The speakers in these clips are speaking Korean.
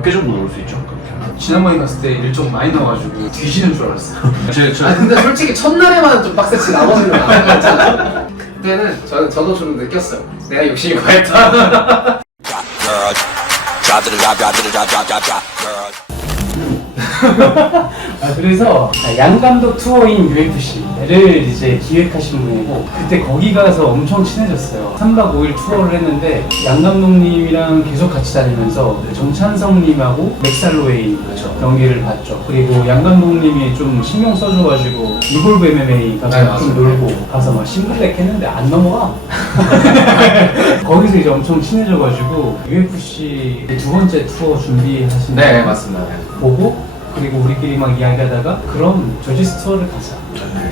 몇 개 정도 넣을 수 있죠? 그렇게 하면? 지난번에 갔을 때 일정 많이 넣어가지고 뒤지는 줄 알았어. 아 근데 솔직히 첫날에만 좀 빡셌지 나머지는 안 괜찮아. 그때는 저도 좀 느꼈어요. 내가 욕심이 과했다. 그래서 양감독 투어인 UFC를 이제 기획하신 분이고 그때 거기 가서 엄청 친해졌어요. 3박 5일 투어를 했는데 양 감독님이랑 계속 같이 다니면서 정찬성님하고 맥살로웨이 경기를 봤죠. 그리고 양 감독님이 좀 신경 써줘가지고 이볼브 MMA 가서 좀 놀고 가서 막 싱글렉 했는데 안 넘어가. 거기서 이제 엄청 친해져가지고 UFC 두 번째 투어 준비하신 네 맞습니다. 보고 그리고 우리끼리 막 이야기하다가 그럼 저지스 투어를 가자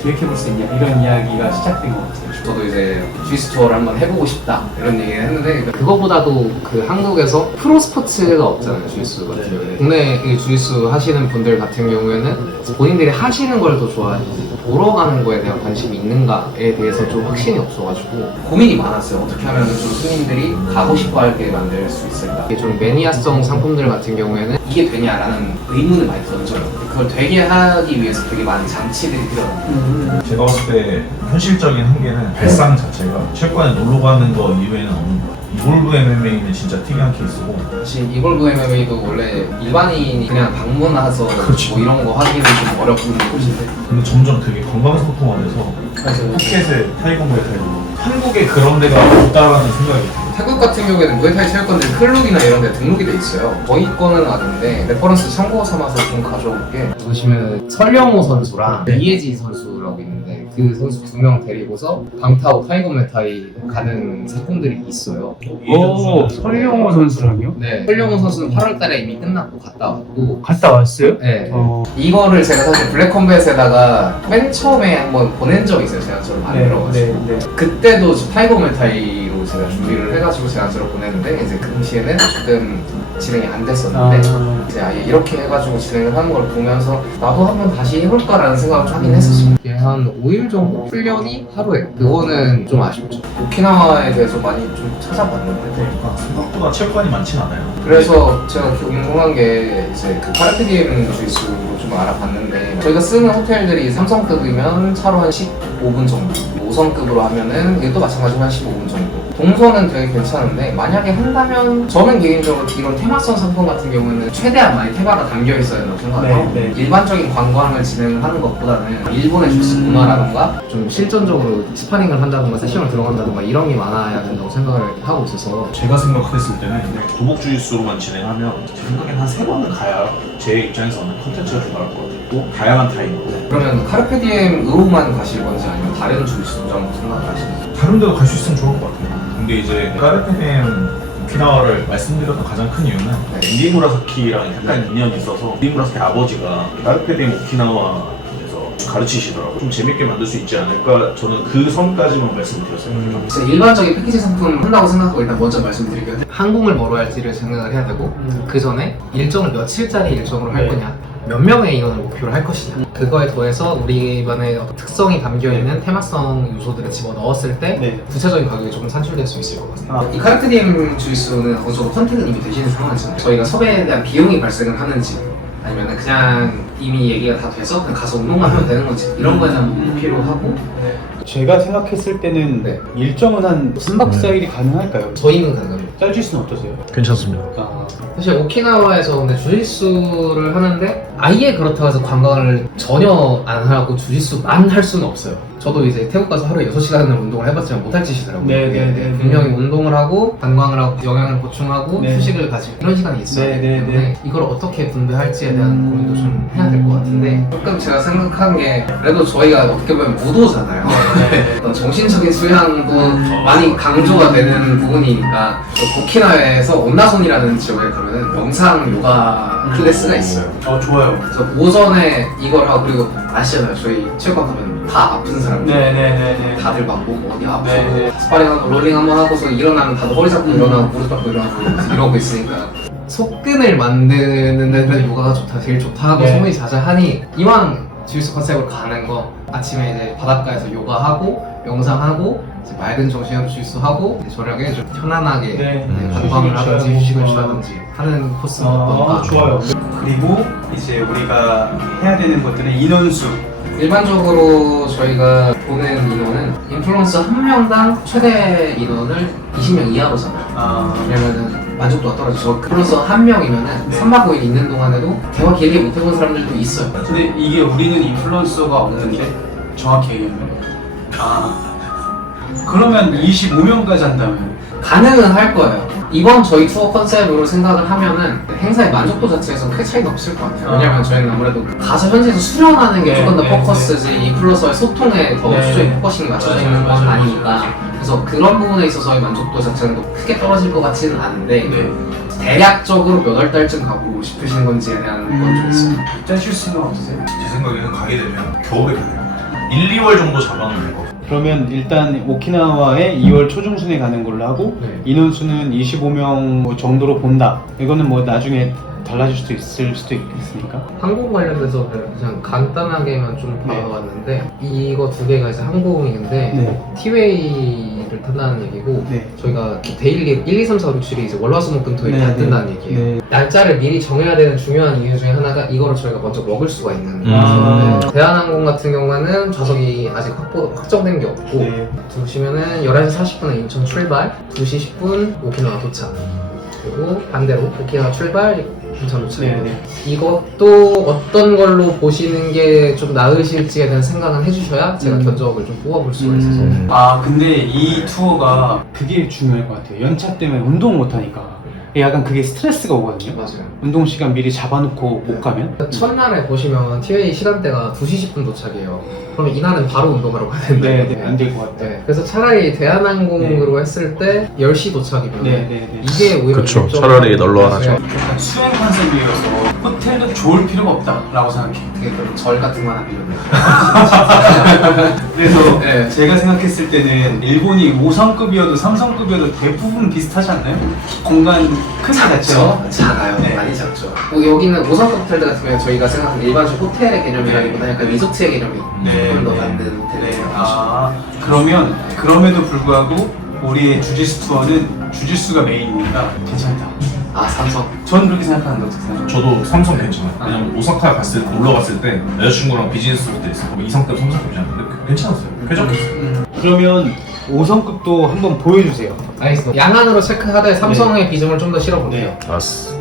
기획해볼 수 있냐 이런 이야기가 시작된 것 같아요. 저도 이제 주짓수 투어를 한번 해보고 싶다 이런 얘기를 했는데 그거보다도 그 한국에서 프로 스포츠가 없잖아요. 주짓수 같은 경우에 국내 주짓수 하시는 분들 같은 경우에는 본인들이 하시는 걸 더 좋아하시지 보러 가는 거에 대한 관심이 있는가에 대해서 좀 확신이 없어가지고 고민이 많았어요. 어떻게 하면 좀 손님들이 가고 싶어 하게 만들 수 있을까. 이게 좀 매니아성 상품들 같은 경우에는 이게 되냐라는 의문을 많이 던져요. 그걸 되게 하기 위해서 되게 많은 장치들이 필요합니다. 제가 봤을 때 현실적인 한계는 발상 자체가 체육관에 놀러 가는 거 이외에는 없는 것 같아요. 이볼브 MMA는 진짜 특이한 케이스고 사실 이볼브 MMA도 원래 일반인이 그냥 방문해서 뭐 이런 거 하기는 좀 어렵은 곳인데 근데 점점 되게 건강상통화돼서 푸켓에 타이거무에 타이거 한국에 그런 데가 없다라는 생각이 들어요. 태국 같은 경우에는 무에타이 체육관들 클럽이나 이런 데 등록이 돼 있어요. 저희 거는 아닌데 레퍼런스 참고 삼아서 좀 가져올게. 보시면 설영호 선수랑 이혜지 선수라고 있는데 그 선수 2명 데리고서 방타오 타이거 메타이 가는 상품들이 있어요. 오, 설영호 선수랑요? 네, 설영호 선수는 8월 달에 이미 끝났고 갔다 왔고 갔다 왔어요? 네. 어. 이거를 제가 사실 블랙컴뱃에다가 맨 처음에 한번 보낸 적이 있어요. 제가 저를 만들어가지고 네. 그때도 타이거 메타이로 제가 준비를 해가지고 제가 저를 보냈는데 이제 그 당시에는 조금 진행이 안 됐었는데 이제 아예 이렇게 해가지고 진행을 하는 걸 보면서 나도 한번 다시 해볼까라는 생각을 좀 하긴 했었어요. 이게 한 5일 정도 훈련이 하루에 그거는 좀 아쉽죠. 오키나와에 대해서 많이 좀 찾아봤는데 그러니까 생각보다 체육관이 많진 않아요. 그래서 제가 궁금한 게 이제 그 파라피디엠 주짓수로 좀 알아봤는데 저희가 쓰는 호텔들이 3성급이면 차로 한 15분 정도 5성급으로 하면은 이것도 마찬가지로 한 15분 정도 동선은 되게 괜찮은데 만약에 한다면 저는 개인적으로 이런 테마성 상품 같은 경우는 최대한 많이 테마가 담겨 있어야 된다고 생각해요. 네. 일반적인 관광을 진행을 하는 것보다는 일본의 주짓수 문화라던가 좀 실전적으로 스파링을 한다던가 세션을 들어간다던가 이런 게 많아야 된다고 생각을 하고 있어서 제가 생각했을 때는 도복 주짓수로만 진행하면 제 생각엔 한 3번은 가야 제 입장에서는 컨텐츠가 좀 나올 것 같아요. 또 다양한 타입으로 그러면 카르페디엠으로만 가실 건지 아니면 다른 주짓수 도장도 생각을 하시는지 다른 데도 갈 수 있으면 좋을 것 같아요. 근데 이제 까르페넴 오키나와를 말씀드렸던 가장 큰 이유는 앤디 무라사키랑 약간 인연이 있어서 앤디 무라사키 아버지가 까르페넴 오키나와에서 가르치시더라고요. 좀 재밌게 만들 수 있지 않을까 저는 그 선까지만 말씀드렸어요. 진짜 일반적인 패키지 상품 한다고 생각하고 일단 먼저 말씀드릴게요. 항공을 뭐로 할지를 생각을 해야 되고 그 전에 일정을 며칠짜리 일정으로 할 거냐 몇 명의 인원을 목표로 할 것이냐 그거에 더해서 우리 이번에 특성이 담겨있는 테마성 요소들을 집어넣었을 때 구체적인 가격이 조금 산출될 수 있을 것 같아요. 이 카르트디엠 주짓수는 어느 정도 컨택은 이미 되시는 상황이잖아요. 저희가 섭외에 대한 비용이 발생을 하는지 아니면 그냥 이미 얘기가 다 돼서 그냥 가서 운동만 하면 되는 건지 이런 거에 대한 필요하고 제가 생각했을 때는 일정은 한 3박 4일이 가능할까요? 저희는 가능합니다. 짤주스는 어떠세요? 괜찮습니다. 사실 오키나와에서 근데 주짓수를 하는데 아예 그렇다고 해서 관광을 전혀 안 하고 주짓수만 할 수는 없어요. 저도 이제 태국 가서 하루에 6시간을 운동을 해봤지만 못할 짓이더라고요. 분명히 운동을 하고 관광을 하고 영양을 보충하고 휴식을 가지고 이런 시간이 있어요. 때문에 이걸 어떻게 분배할지에 대한 고민도 좀 해야 될 것 같은데 조금 제가 생각한 게 그래도 저희가 어떻게 보면 무도잖아요. 어떤 정신적인 수양도 많이 강조가 되는 부분이니까 오키나와에서 온나손이라는 지역에 가면은 명상 요가 클래스가 있어요. 좋아요. 그래서 오전에 이걸 하고 그리고 아시잖아요. 저희 체육관 가면 다 아픈 사람들 다들 막 뭐 어디 아프고 스파링하고 롤링 한번 하고서 일어나면 다들 허리 잡고 일어나고 무릎 잡고 일어나고 이러고 있으니까 속근을 만드는 데는 요가가 좋다 제일 좋다 하고 소문이 자자하니 이왕 주짓수 컨셉으로 가는 거 아침에 이제 바닷가에서 요가하고 명상하고 이제 맑은 정신으로 주짓수하고 저녁에 좀 편안하게 네. 관광을 하든지 휴식을 취하고. 취하든지 하는 코스는 어떤가. 좋아요. 그리고 이제 우리가 해야 되는 것들은 인원수. 일반적으로 저희가 보는 인원은 인플루언서 한 명당 최대 인원을 20명 이하로 잡아요. 왜냐면은 만족도가 떨어져서 인플루언서 한 명이면은 네. 3박 5일 있는 동안에도 대화 길게 못 해본 사람들도 있어요. 근데 이게 우리는 인플루언서가 없는데 정확히 얘기하면 그러면 25명까지 한다면 가능은 할 거예요. 이번 저희 투어 컨셉으로 생각을 하면은 행사의 만족도 자체에서는 크게 차이가 없을 것 같아요. 왜냐면 저희는 아무래도 가서 현지에서 수련하는 게 네, 조금 더 네, 포커스지 인플루언서의 소통에 더 네. 주적인 포커싱이 맞춰져 있는 건 맞아요. 아니니까 그래서 그런 부분에 있어서의 만족도 자체는 또 크게 떨어질 것 같지는 않은데 대략적으로 몇 월 달쯤 가고 싶으신 건지에 대한 건 좀 있습니다. 짜실 수는 없으세요? 제 생각에는 가게 되면 겨울에 가야 돼요. 1, 2월 정도 잡아놓으면 될 것 같아요. 그러면 일단 오키나와에 2월 초중순에 가는 걸로 하고 네. 인원수는 25명 정도로 본다. 이거는 뭐 나중에 달라질 수도 있을 수도 있으니까. 항공 관련돼서 그냥 간단하게만 좀 네. 봐왔는데 이거 두 개가 이제 항공인데 네. 티웨이를 탄다는 얘기고 네. 저희가 데일리 1, 2, 3, 4, 5, 6, 7이 이제 월화수목금토일 네, 다 네. 뜬다는 얘기예요. 네. 날짜를 미리 정해야 되는 중요한 이유 중에 하나가 이거를 저희가 먼저 먹을 수가 있는 아. 거예요. 대한항공 같은 경우는 좌석이 아직 확정된 게 없고 네. 두시면은 11시 40분에 인천 출발, 2시 10분 오키나와 도착. 그리고 반대로 오키나와 출발, 인천 도착. 네, 네. 이것도 어떤 걸로 보시는 게 좀 나으실지에 대한 생각은 해주셔야 제가 견적을 좀 뽑아볼 수가 있어서. 근데 이 투어가 그게 중요할 것 같아요. 연차 때문에 운동을 못 하니까. 약간 그게 스트레스가 오거든요. 맞아요. 운동 시간 미리 잡아놓고 못 가면. 첫날에 보시면 티웨이 시간대가 2시 10분 도착이에요. 그러면 이날은 바로 운동하러 가야 되는데 네, 네, 안 될 것 같아요. 네, 그래서 차라리 대한항공으로 했을 때 10시 도착이면 네, 네, 네. 이게 오히려 그쵸. 일정을 차라리 널널하죠. 네, 약간 수행 컨셉이어서 호텔도 좋을 필요가 없다라고 생각해요. 되게 그런 절 같은 거 하나 빌려요. 그래서 네. 제가 생각했을 때는 일본이 5성급이어도 3성급이어도 대부분 비슷하지 않나요? 공간 크기 자체가 작아요. 네. 많이 작죠. 뭐 여기는 5성급 호텔 같은 경우에 저희가 생각하는 일반적 호텔의 개념이라기보다 약간 리조트의 개념이 조금 더 맞는 호텔을 생각하시죠. 그러면 그럼에도 불구하고 우리의 주짓수 투어는 주짓수가 메인이니까 괜찮다. 삼성. 전 그렇게 생각하는데 어떻게 생각해요? 저도 삼성 괜찮아요. 왜냐면 오사카 놀러 갔을 때 여자친구랑 비즈니스 호텔 있었고 2성급, 3성급이었는데 괜찮았어요. 쾌적했어요. 그러면 5성급도 한번 보여주세요. 알겠습니다. 양안으로 체크하되 삼성의 비중을 좀 더 실어볼게요. 알았어.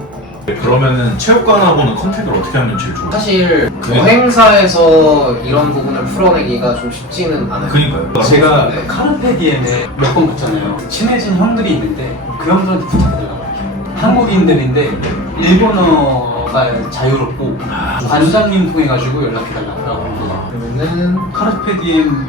그러면은 체육관하고는 컨택을 어떻게 하면 제일 좋을까요? 사실 여행사에서 이런 부분을 풀어내기가 좀 쉽지는 않아요. 그니까요. 제가 네. 카르페디엠에 몇 번 갔잖아요. 친해진 형들이 있는데 그 형들한테 부탁드려요. 한국인들인데 일본어가 자유롭고 관장님 통해가지고 연락해달라고요. 그러면은 카르페디엠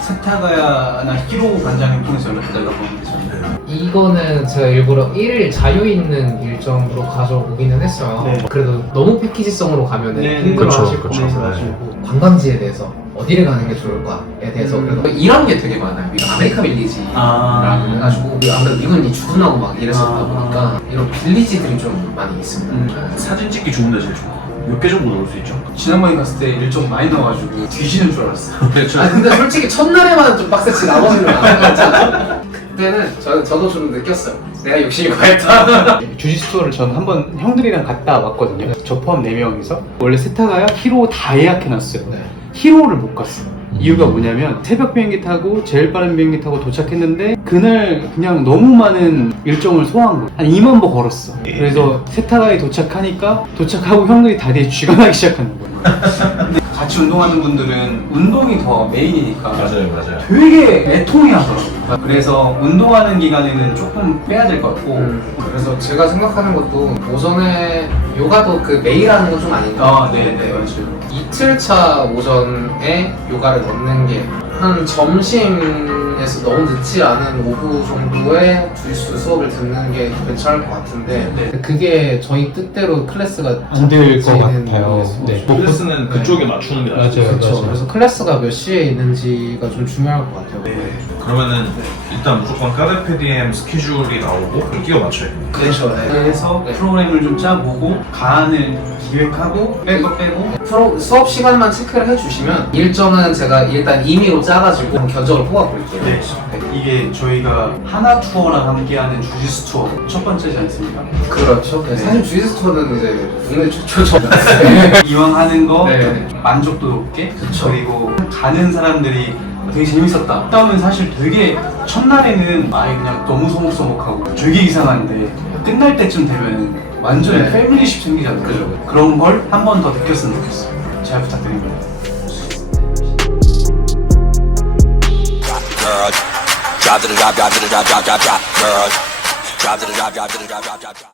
세타가야나 히로 관장님 통해서 연락해달라고 하는데 저는 이거는 제가 일부러 1일 자유 있는 일정으로 가져오기는 했어요. 네. 그래도 너무 패키지성으로 가면은 네, 힘들어하실 그쵸, 것 그쵸. 같아가지고 관광지에 대해서 어디를 가는 게 좋을까에 대해서 그래도 이런 게 되게 많아요. 아메리카 빌리지라고 해가지고 아무래도 미군이 주둔하고 막 이랬었다 보니까 이런 빌리지들이 좀 많이 있습니다. 사진 찍기 좋은데 제일 좋아. 몇 개 정도 넣을 수 있죠? 지난번에 갔을 때 일정 많이 넣어가지고 뒤지는 줄 알았어. 그렇죠. 아 근데 솔직히 첫날에만 좀 빡셌지 나머지는 안 빡셌잖아. 그때는 저도 좀 느꼈어요. 내가 욕심이 과했다. 주짓수 투어를 저는 한번 형들이랑 갔다 왔거든요. 저 포함 4명이서 원래 세타가야 히로 다 예약해놨어요. 네. 히로를 못 갔어요. 이유가 뭐냐면 새벽 비행기 타고 제일 빠른 비행기 타고 도착했는데 그날 그냥 너무 많은 일정을 소화한 거예요. 한 2만 보 걸었어. 그래서 세타가에 도착하니까 도착하고 형들이 다리에 쥐가 나기 시작하는 거예요. 같이 운동하는 분들은 운동이 더 메인이니까 맞아요. 되게 애통해 하더라고요. 그래서 운동하는 기간에는 조금 빼야 될 것 같고 그래서 제가 생각하는 것도 오전에 요가도 그 매일 하는 건 좀 아닌가. 네네 맞아요. 이틀차 오전에 요가를 넣는 게 한 점심에 그래서 너무 늦지 않은 오후 정도에 주짓수 수업을 듣는 게 괜찮을 것 같은데 네. 그게 저희 뜻대로 클래스가 안 될 것 잡힐지는 같아요. 모르겠어요. 네. 클래스는 그쪽에 맞추는 게 낫죠. 맞아요. 그렇죠. 그래서 클래스가 몇 시에 있는지가 좀 중요할 것 같아요. 그러면은 일단 무조건 까르페디엠 스케줄이 나오고 끼워 맞춰야 돼요. 그렇죠. 그래서 네. 프로그램을 좀 짜보고 가안을 기획하고 빼고 수업 시간만 체크를 해주시면 일정은 제가 일단 임의로 짜가지고 한번 견적을 뽑아볼게요. 네. 이게 저희가 하나 투어랑 함께하는 주짓수 투어 첫 번째지 않습니까? 그렇죠. 네. 사실 주짓수 투어는 이제 국내 최초죠. 이왕 하는 거 네. 만족도 높게 그쵸. 그리고 가는 사람들이 되게 재밌었다. 처음은 사실 되게 첫날에는 아예 그냥 너무 소목소목하고 되게 이상한데 끝날 때쯤 되면 완전 네. 패밀리십 생기잖아요. 그죠. 그런 걸 한 번 더 느꼈으면 좋겠어요. 잘 부탁드립니다. Girl, drop to the drop, drop to the drop, drop, drop, drop. Girl, drop to the drop, drop to the drop, drop, drop, drop.